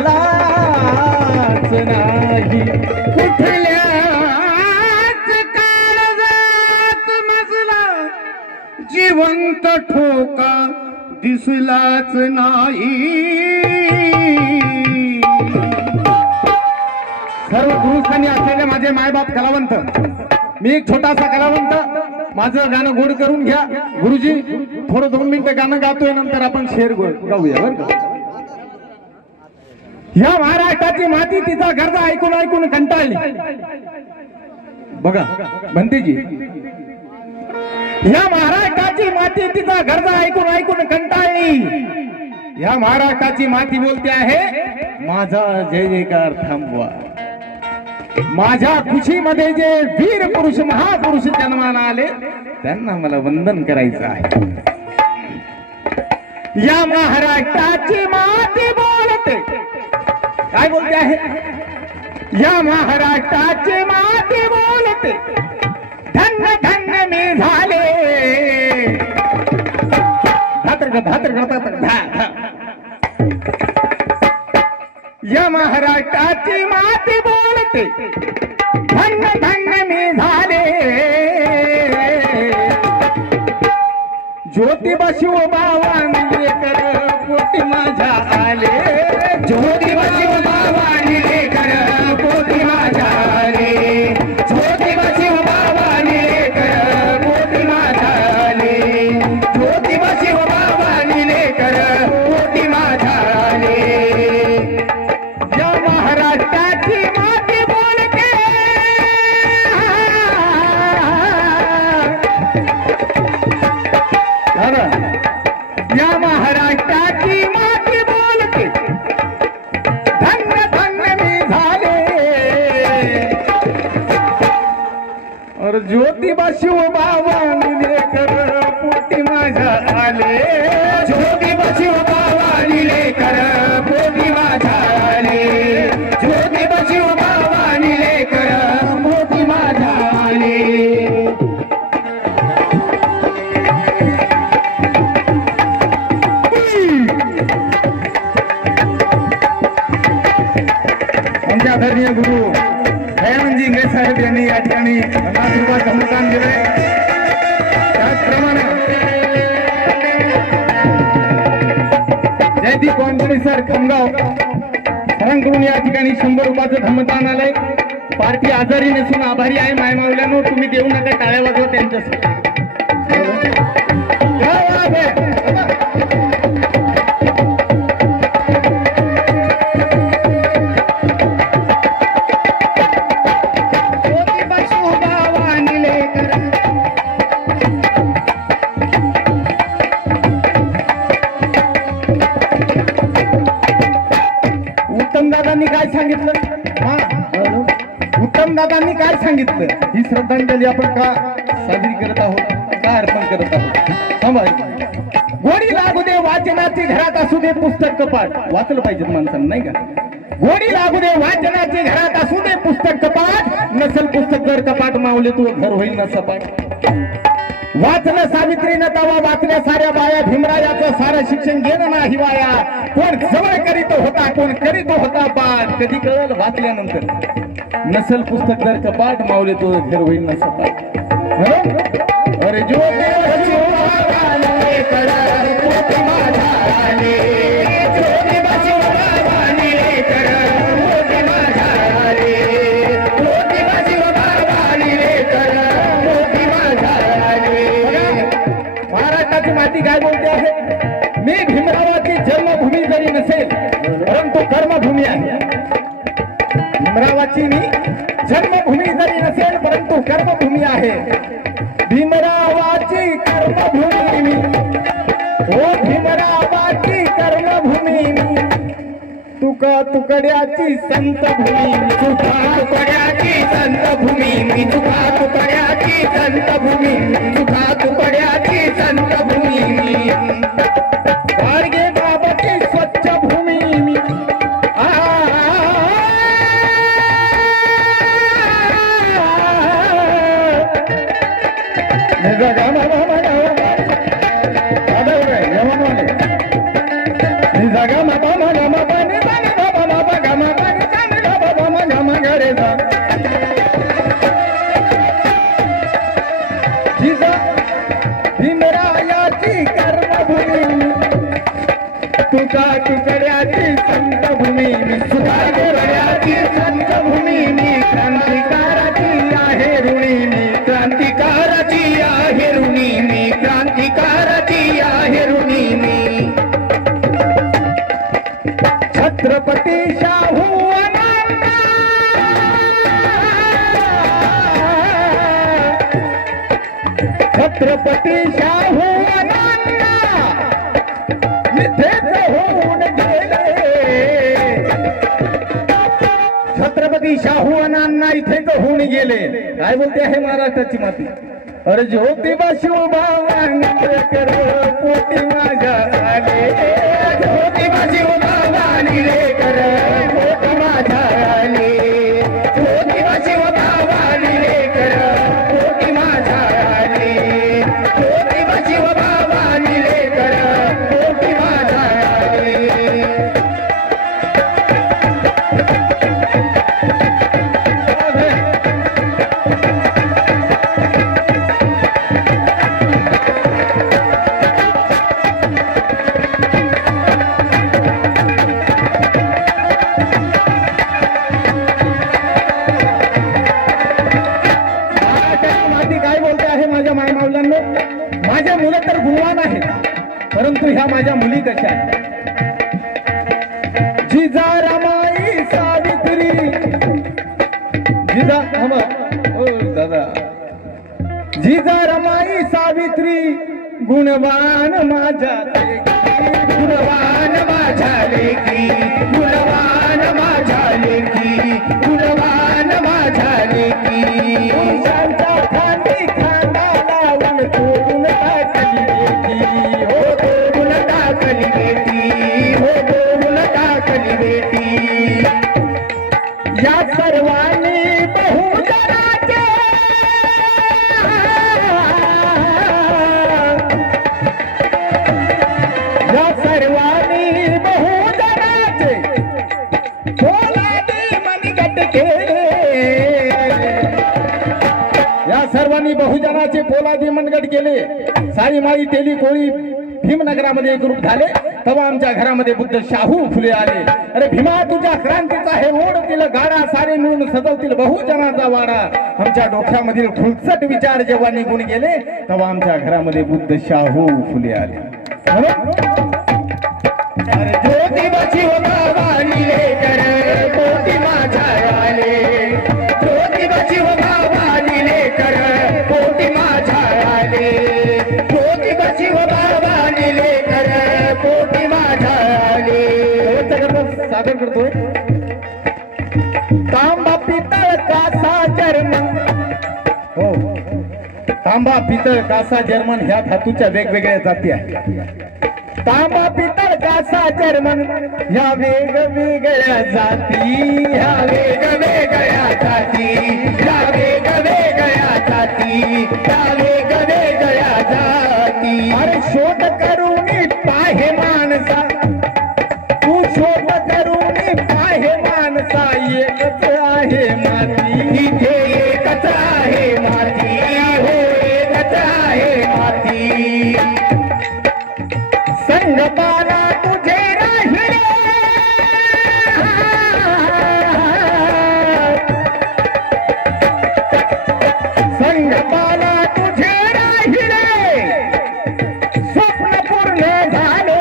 मजलाच नाही, कुठल्याच काळजात मजला जिवंत ठोका दिसलाच नाही। सर्व गुरुस्थानी असलेले माझे मायबाप कलावंत, मी एक छोटासा कलावंत, माझं गाणं गोड करून घ्या। गुरुजी थोडं 2 मिनिटं गाणं गातोय, नंतर आपण शेर गाऊया बरं का। या महाराष्ट्राची माती तिचा गरजा ऐकून ऐकून कंटाळली बघा म्हणतेजी। या महाराष्ट्राची माती तिचा गरजा ऐकून ऐकून कंटाळली, या महाराष्ट्राची माती बोलते आहे माझा जय जयकार थांबवा। माझ्या खुशीमध्ये जे वीर पुरुष महापुरुष जन्माला आले त्यांना मला वंदन करायचं आहे। या महाराष्ट्राची माती बोलते, काय बोलते आहे? या महाराष्ट्राची माती बोलते धन्य धन्य मी झाले, धातर या महाराष्ट्राची माती बोलते धन्य धन्य मी झाले। ज्योतिबा शिवबाबा निलेकर पोटी माझ्या आले, ज्योतिबा शिवबाबा निलेकर पोटी माझ्या आले, ज्योतिबा शिवबाबा निलेकर पोटी माझ्या आले, ज्योतिबा शिवबाबा निलेकर पोटी माझ्या आले। या महाराष्ट्राची माती बोलते, या महाराष्ट्राची माती बोलते धन्य धन्य मी झाले। और ज्योतिबा शिवबाबा निलेकर पोटी माझ्या आले, ज्योतिबा शिवबाबा निलेकर पोटी माझ्या आले, ज्योतिबा शिवबाबा निलेकर पोटी माझ्या आले। आमच्या आदरणीय गुरु दयानंदजी इंगळे साहेब यांनी या ठिकाणी आशीर्वाद मतदान दिले। त्याचप्रमाणे जयदीप वानखडे सर खमगाव सरांकडून या ठिकाणी 100 रुपयाचं धम्मदान आलंय। पार्टी आजारी नसून आभारी आहे मायमावल्यानो, तुम्ही देऊ नका, टाळ्या वाजवा त्यांच्यासाठी। उत्तमदादांनी काय सांगितलं? उत्तमदादांनी काय सांगितलं? ही श्रद्धांजली आपण का साजरी करत आहोत, का अर्पण करत आहोत? गोडी लागू दे वाचनाची घरात असू दे पुस्तक कपाट, वाचलं पाहिजे माणसांना नाही का? गोडी लागू दे वाचनाची घरात असू दे पुस्तक कपाट, नसल पुस्तक जर कपाट मावले तू घर होईल ना सपाट। वाचलं सावित्रीनं तवा वाचल्या साऱ्या बाया, भीमरायाचं सारं शिक्षण गेलं नाही वाया। कोण जवळ करीत होता कोण करीत होता पाठ, कधी कळलं वाचल्यानंतर नसल पुस्तक जर कपाट मावले तो घर होईल ना सपाट। अरे जो महाराष्ट्राची माती काय बोलते आहे? मी भीमरावाची जन्मभूमी जरी नसेल परंतु कर्मभूमी आहे। भीमरावाची मी जन्मभूमी जरी नसेल परंतु कर्मभूमी आहे। भीमरावाची कर्मभूमी मी, ओ भीमरावाची कर्मभूमी मी, तुका तुकड्याची संत भूमी, तुका तुकड्याची संत भूमी मी, तुका तुकड्याची संत भूमी, तुका तुकड्याची संत भूमी मी, गाडगे बाबाची स्वच्छ भूमी मी। संतभूमी मी सुधारण्याची संतभूमी मी क्रांतिकाराची आहे ऋणी मी क्रांतिकाराची आहे ऋणी मी क्रांतिकाराची आहे ऋणी मी छत्रपती शाहू अण्णा छत्रपती शाहू अण्णा इथेच होऊन गेले छत्रपती शाहू अण्णा इथेच होऊन गेले काय बोलते आहे महाराष्ट्राची माती अरे ज्योतिबा शिवबाबा निलेकर पोटी माझ्या आले ज्योतिबा शिवबाबा निलेकर पोटी माझ्या आले ज्योतिबा शिवबाबा निलेकर पोटी माझ्या आले ज्योतिबा शिवबाबा निलेकर पोटी माझ्या आले माझ्या मुलं तर गुणवान आहेत परंतु ह्या माझ्या मुली कशा आहेत जिजा रमाई सावित्री जिजा हो दादा जिजा रमाई सावित्री गुणवान माझ्या गुणवान माझ्या लेकी गुणवान माझ्या लेकी गुणवान माझ्या लेकी शांता खांदी खांदा लावून तोडून टाकली बेटी हो तोडून टाकली बेटी हो तोडून टाकली बेटी या सर्वांनी बहुजनाचे या सर्वांनी बहुजनाचे पोलादी मनगट केले या सर्वांनी बहुजनाचे पोलादी मनगट केले साई माई तेली कोळी भीमनगरामध्ये एकरूप झाले तेव्हा आमच्या घरामध्ये बुद्ध शाहू फुले आले अरे भीमा तुझ्या क्रांतीचा हे ओढतील गाडा सारे मिळून सजवतील बहुजनाचा वाडा आमच्या डोक्यामधील खुलसट विचार जेव्हा निघून गेले तेव्हा आमच्या घरामध्ये बुद्ध शाहू फुले आले अरे ज्योतिबा शिवबाबा निलेकर पोटी माझ्या आले ज्योतिबा शिवबाबा निलेकर पोटी माझ्या आले ज्योतिबा शिवबाबा निलेकर पोटी माझ्या आले सादर करतोय तांबा पितळ कासा जर्मन हो तांबा पितळ कासा जर्मन ह्या धातूच्या वेगवेगळ्या जाती आहेत तांबा पितळ कासा जर्मन ह्या वेगवेगळ्या जाती ह्या वेगवेगळ्या जाती ह्या वेगवेगळ्या जाती ह्या वेगवेगळ्या जाती अरे शोध करून पाहे माणसा तू शोध करून पाहे माणसा एकच आहे माती इथे एकच आहे माती हो एकच आहे माती संगपाला तुझे राहिले संगपाला तुझे राहिले स्वप्न पूर्ण झाले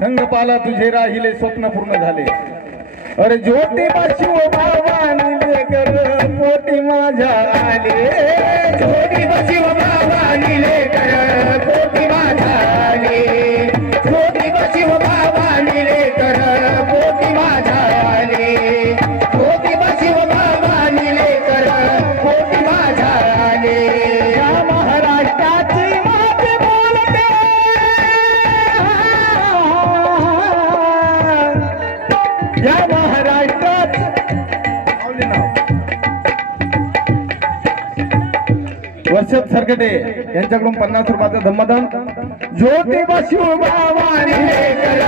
संगपाला तुझे राहिले स्वप्न पूर्ण झाले अरे ज्योतिबा शिवबाबा निलेकर पोटी माझ्या आले ज्योतिबा शिवबाबा निलेकर पोटी माझ्या आले ज्योतिबा शिवबाबा निलेकर पोटी माझ्या आले ज्योतिबा शिवबाबा निलेकर पोटी माझ्या आले या महाराष्ट्राची माती बोलते या महाराष्ट्रात वर्षद सरगटे यांच्याकडून 50 रुपयाचं धम्मदान ज्योतिबा शिवबाबा निलेकर